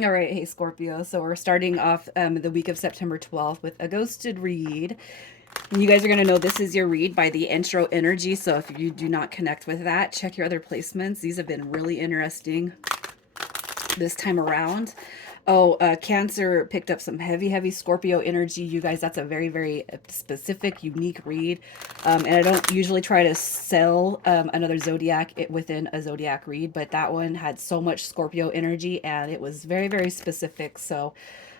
All right, hey Scorpio. So we're starting off the week of September 12th with a ghosted read. And you guys are going to know this is your read by the intro energy. So if you do not connect with that, check your other placements. These have been really interesting this time around. Oh, Cancer picked up some heavy, heavy Scorpio energy. You guys, that's a very, very specific, unique read. And I don't usually try to sell another zodiac within a zodiac read, but that one had so much Scorpio energy and it was very, very specific. So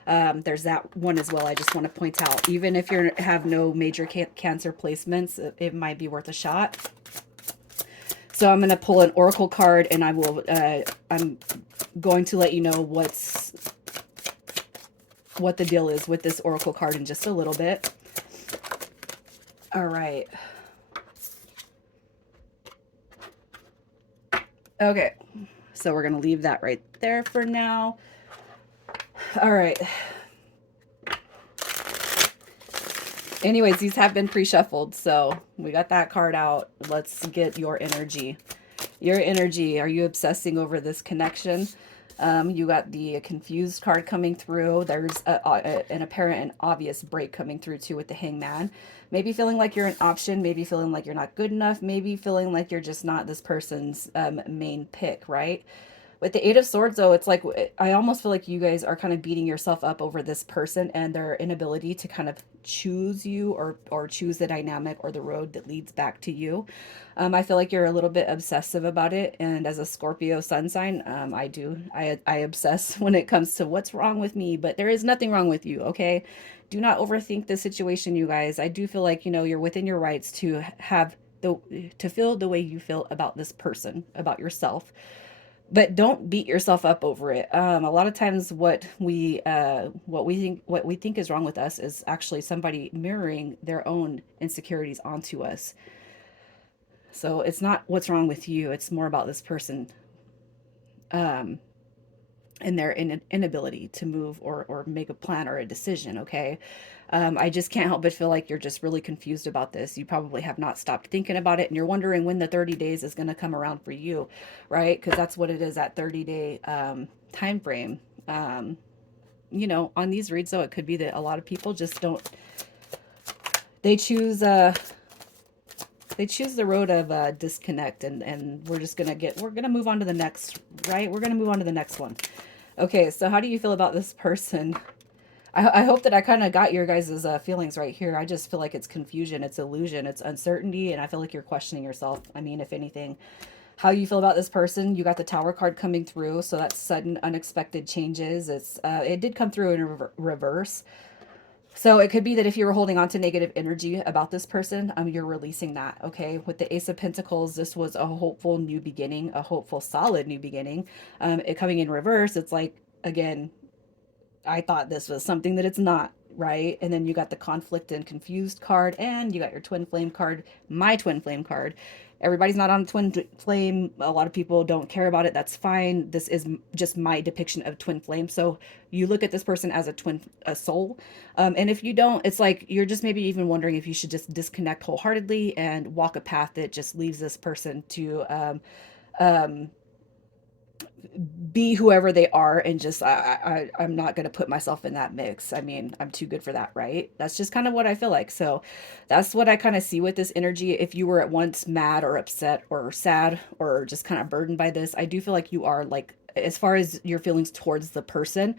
there's that one as well. I just want to point out, even if you have no major Cancer placements, it might be worth a shot. So I'm going to pull an oracle card, and I'm going to let you know what the deal is with this oracle card in just a little bit. All right. Okay. So we're going to leave that right there for now. All right. Anyways, these have been pre-shuffled, so we got that card out. Let's get your energy. Your energy. Are you obsessing over this connection? You got the confused card coming through. There's an apparent and obvious break coming through too with the hangman. Maybe feeling like you're an option. Maybe feeling like you're not good enough. Maybe feeling like you're just not this person's main pick, right? With the Eight of Swords, though, it's like I almost feel like you guys are kind of beating yourself up over this person and their inability to kind of choose you or choose the dynamic or the road that leads back to you. I feel like you're a little bit obsessive about it, and as a Scorpio sun sign, I obsess when it comes to what's wrong with me, but there is nothing wrong with you. Okay, do not overthink the situation, you guys. I do feel like you're within your rights to have the to feel the way you feel about this person, about yourself, but don't beat yourself up over it. A lot of times, what we think is wrong with us is actually somebody mirroring their own insecurities onto us. So it's not what's wrong with you; it's more about this person um, and their inability to move or make a plan or a decision. Okay, I just can't help but feel like you're just really confused about this. You probably have not stopped thinking about it, and you're wondering when the 30 days is going to come around for you, right? Because that's what it is, that 30-day time frame. On these reads, though, it could be that a lot of people just don't. They choose. They choose the road of disconnect, and we're gonna move on to the next, right? We're gonna move on to the next one. Okay, so how do you feel about this person? I hope that I kind of got your guys' feelings right here. I just feel like it's confusion, it's illusion, it's uncertainty, and I feel like you're questioning yourself. I mean, if anything, how you feel about this person. You got the Tower card coming through, so that's sudden, unexpected changes. It did come through in reverse. So it could be that if you were holding on to negative energy about this person, you're releasing that. Okay. With the Ace of Pentacles, this was a hopeful new beginning, a hopeful, solid new beginning. It coming in reverse, it's like, again, I thought this was something that it's not, right? And then you got the conflict and confused card, and you got your twin flame card, my twin flame card. Everybody's not on twin flame. A lot of people don't care about it. That's fine. This is just my depiction of twin flame. So you look at this person as a soul. And if you don't, it's like you're just maybe even wondering if you should just disconnect wholeheartedly and walk a path that just leaves this person to um, be whoever they are, and just I'm not going to put myself in that mix. I mean, I'm too good for that, right? That's just kind of what I feel like. So that's what I kind of see with this energy. If you were at once mad or upset or sad or just kind of burdened by this, I do feel like you are, like, as far as your feelings towards the person,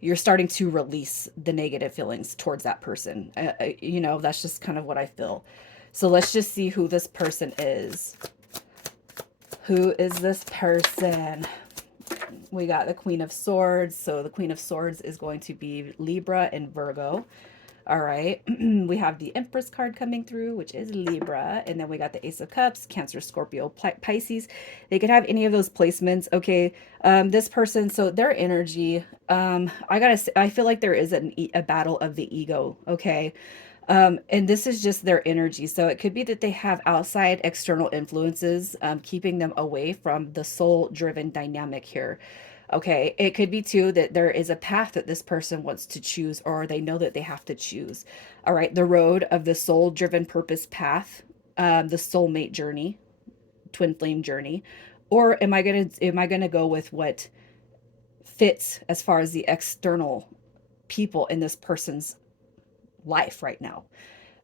you're starting to release the negative feelings towards that person. That's just kind of what I feel. So let's just see who this person is. Who is this person? We got the Queen of Swords. So the Queen of Swords is going to be Libra and Virgo. All right. We have the Empress card coming through, which is Libra. And then we got the Ace of Cups, Cancer, Scorpio, Pisces. They could have any of those placements. Okay. This person, so their energy, I feel like there is a battle of the ego. Okay. And this is just their energy. So it could be that they have outside external influences, keeping them away from the soul driven dynamic here. Okay. It could be too that there is a path that this person wants to choose, or they know that they have to choose. All right. The road of the soul driven purpose path, the soulmate journey, twin flame journey. Or am I going to go with what fits as far as the external people in this person's life right now.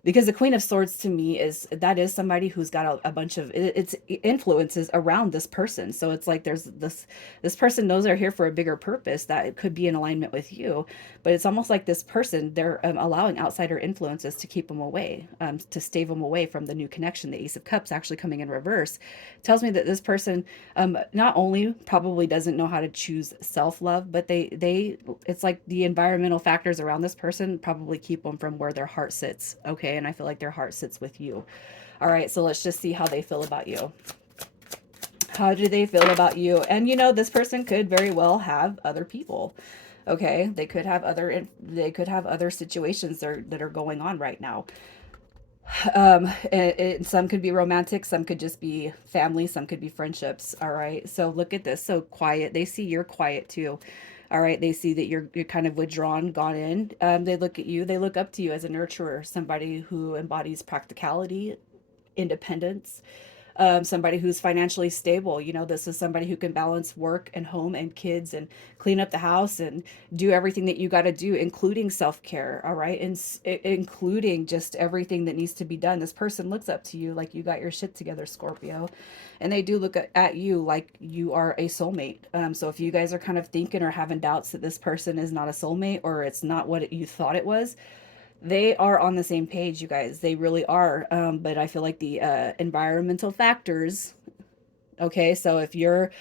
Because the Queen of Swords to me is, that is somebody who's got a bunch of it's influences around this person. So it's like there's this person knows they're here for a bigger purpose that it could be in alignment with you, but it's almost like this person, they're allowing outsider influences to keep them away, to stave them away from the new connection. The Ace of Cups actually coming in reverse tells me that this person not only probably doesn't know how to choose self-love, but they it's like the environmental factors around this person probably keep them from where their heart sits. Okay, and I feel like their heart sits with you. All right, so let's just see how they feel about you. How do they feel about you? And this person could very well have other people. Okay, they could have other situations that are going on right now. Some could be romantic, some could just be family, some could be friendships. All right, so look at this. So quiet. They see you're quiet too. All right, they see that you're kind of withdrawn, gone in. They look at you, they look up to you as a nurturer, somebody who embodies practicality, independence, somebody who's financially stable. This is somebody who can balance work and home and kids and clean up the house and do everything that you got to do, including self-care. All right, and including just everything that needs to be done. This person looks up to you like you got your shit together, Scorpio, and they do look at you like you are a soulmate. So if you guys are kind of thinking or having doubts that this person is not a soulmate, or it's not what you thought it was, they are on the same page, you guys. They really are. But I feel like the environmental factors. Okay, so if you're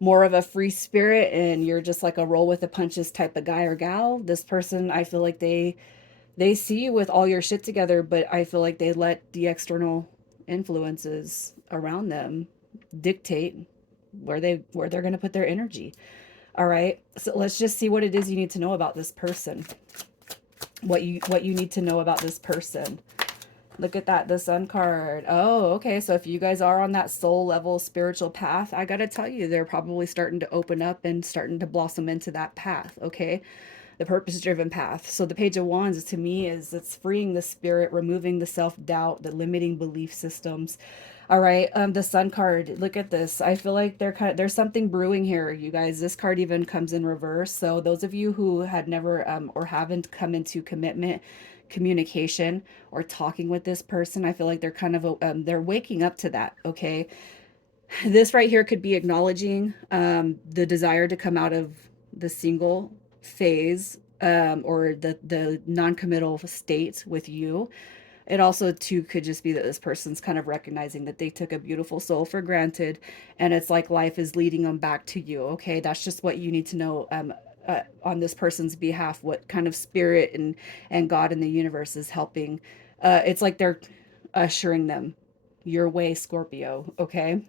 more of a free spirit and you're just like a roll with the punches type of guy or gal, this person, I feel like they see you with all your shit together, but I feel like they let the external influences around them dictate where they're going to put their energy. All right, so let's just see what it is you need to know about this person. What you need to know about this person. Look at that, the Sun card. Oh, okay. So if you guys are on that soul level spiritual path, I got to tell you, they're probably starting to open up and starting to blossom into that path, okay? The purpose driven path. So the Page of Wands to me is, it's freeing the spirit, removing the self-doubt, the limiting belief systems. All right, the Sun card. Look at this. I feel like there's something brewing here, you guys. This card even comes in reverse. So those of you who had never or haven't come into commitment, communication, or talking with this person, I feel like they're kind of they're waking up to that. Okay, this right here could be acknowledging the desire to come out of the single phase, or the non-committal state with you. It also too could just be that this person's kind of recognizing that they took a beautiful soul for granted, and it's like life is leading them back to you. Okay, that's just what you need to know on this person's behalf. What kind of spirit and God in the universe is helping. It's like they're ushering them your way, Scorpio. Okay.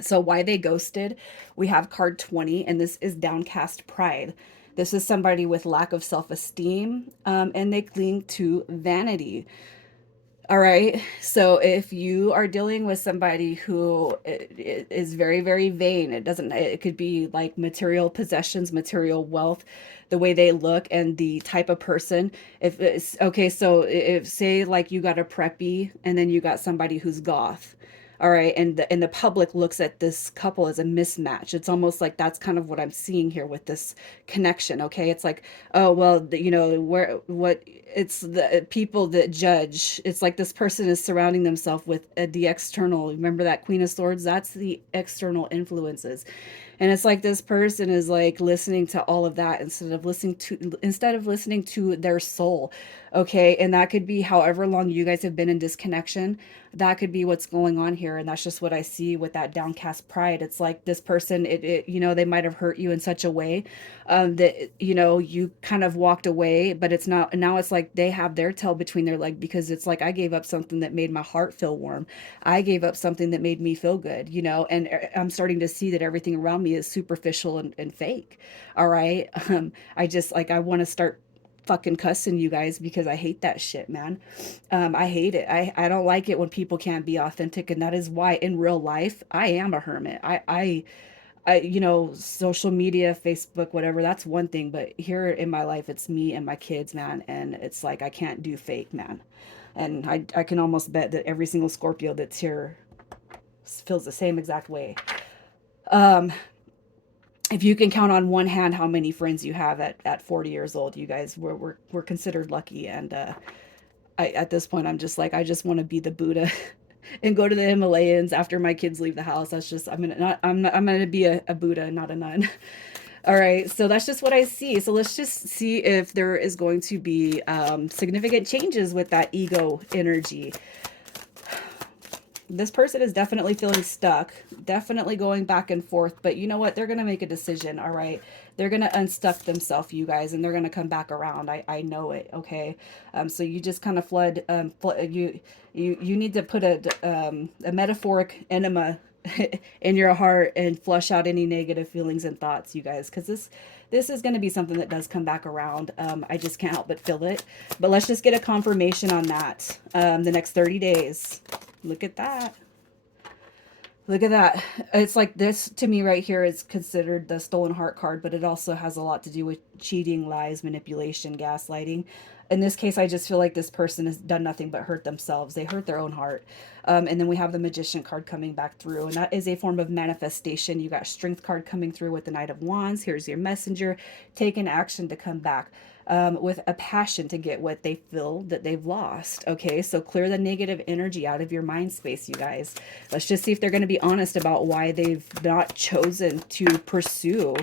So why they ghosted, we have card 20, and this is downcast pride. This is somebody with lack of self-esteem, and they cling to vanity. All right. So if you are dealing with somebody who is very, very vain, it could be like material possessions, material wealth, the way they look, and the type of person. If it's okay, so if say like you got a preppy and then you got somebody who's goth. All right, and the public looks at this couple as a mismatch. It's almost like that's kind of what I'm seeing here with this connection. Okay, it's like, oh well, where what it's the people that judge. It's like this person is surrounding themselves with the external. Remember that Queen of Swords? That's the external influences. And it's like this person is like listening to all of that instead of listening to their soul. Okay, and that could be however long you guys have been in disconnection. That could be what's going on here, and that's just what I see with that downcast pride. It's like this person, they might have hurt you in such a way that you kind of walked away, but it's not. Now it's like they have their tail between their leg, because it's like I gave up something that made my heart feel warm. I gave up something that made me feel good, and I'm starting to see that everything around me is superficial and fake. All right, I just like I want to start fucking cussing you guys because I hate that shit, man. I hate it. I don't like it when people can't be authentic, and that is why in real life I am a hermit. Social media, Facebook, whatever, that's one thing, but here in my life, it's me and my kids, man, and it's like I can't do fake, man. And I can almost bet that every single Scorpio that's here feels the same exact way. Um, if you can count on one hand how many friends you have at 40 years old, you guys, we're considered lucky. And at this point, I'm just like, I just want to be the Buddha and go to the Himalayas after my kids leave the house. That's just, I'm gonna be a Buddha, not a nun. All right, so that's just what I see. So let's just see if there is going to be significant changes with that ego energy. This person is definitely feeling stuck, definitely going back and forth, but you know what? They're going to make a decision, all right? They're going to unstuck themselves, you guys, and they're going to come back around. I know it, okay? So you just kind of you need to put a metaphoric enema in your heart and flush out any negative feelings and thoughts, you guys, because this is going to be something that does come back around. I just can't help but feel it. But let's just get a confirmation on that. The next 30 days. Look at that. Look at that. It's like this to me right here is considered the stolen heart card, but it also has a lot to do with cheating, lies, manipulation, gaslighting. In this case, I just feel like this person has done nothing but hurt themselves. They hurt their own heart. And then we have the Magician card coming back through, and that is a form of manifestation. You got Strength card coming through with the Knight of Wands. Here's your messenger. Take an action to come back. With a passion to get what they feel that they've lost. Okay, so clear the negative energy out of your mind space, you guys. Let's just see if they're going to be honest about why they've not chosen to pursue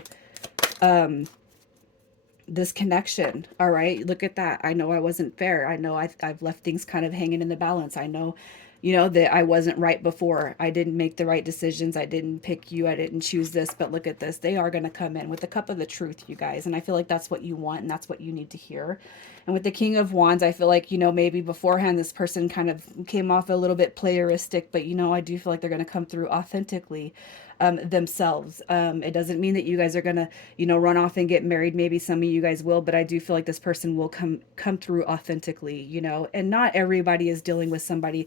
this connection. All right, look at that. I know I wasn't fair. I know I've left things kind of hanging in the balance. I know, you know, that I wasn't right before. I didn't make the right decisions. I didn't pick you. I didn't choose this. But look at this. They are going to come in with the cup of the truth, you guys. And I feel like that's what you want and that's what you need to hear. And with the King of Wands, I feel like, you know, maybe beforehand this person kind of came off a little bit playeristic, but, you know, I do feel like they're going to come through authentically themselves. It doesn't mean that you guys are going to, you know, run off and get married. Maybe some of you guys will, but I do feel like this person will come through authentically, you know, and not everybody is dealing with somebody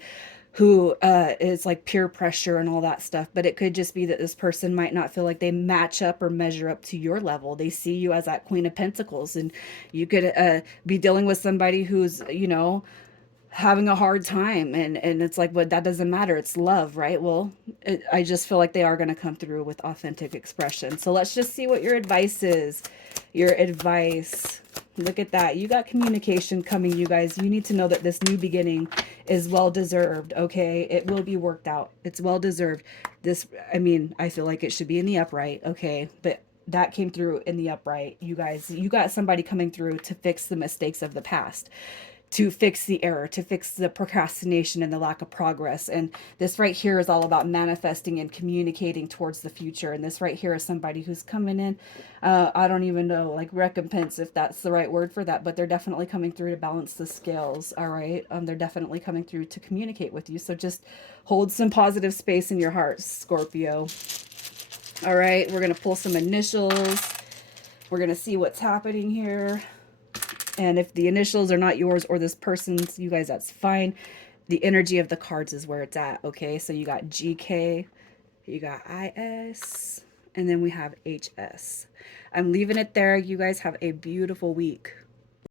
who is like peer pressure and all that stuff, but it could just be that this person might not feel like they match up or measure up to your level. They see you as that Queen of Pentacles, and you could be dealing with somebody who's, you know, having a hard time, and it's like, but that doesn't matter, it's love, right? Well, I just feel like they are going to come through with authentic expression. So let's just see what your advice is. Your advice, look at that. You got communication coming, you guys. You need to know that this new beginning is well deserved. Okay, it will be worked out. It's well deserved. This, I mean, I feel like it should be in the upright. Okay, but that came through in the upright, you guys. You got somebody coming through to fix the mistakes of the past, to fix the error, to fix the procrastination and the lack of progress. And this right here is all about manifesting and communicating towards the future. And this right here is somebody who's coming in, I don't even know, like recompense, if that's the right word for that, but they're definitely coming through to balance the scales. All right. They're definitely coming through to communicate with you. So just hold some positive space in your heart, Scorpio. All right. We're going to pull some initials. We're going to see what's happening here. And if the initials are not yours or this person's, you guys, that's fine. The energy of the cards is where it's at, okay? So you got GK, you got IS, and then we have HS. I'm leaving it there. You guys have a beautiful week.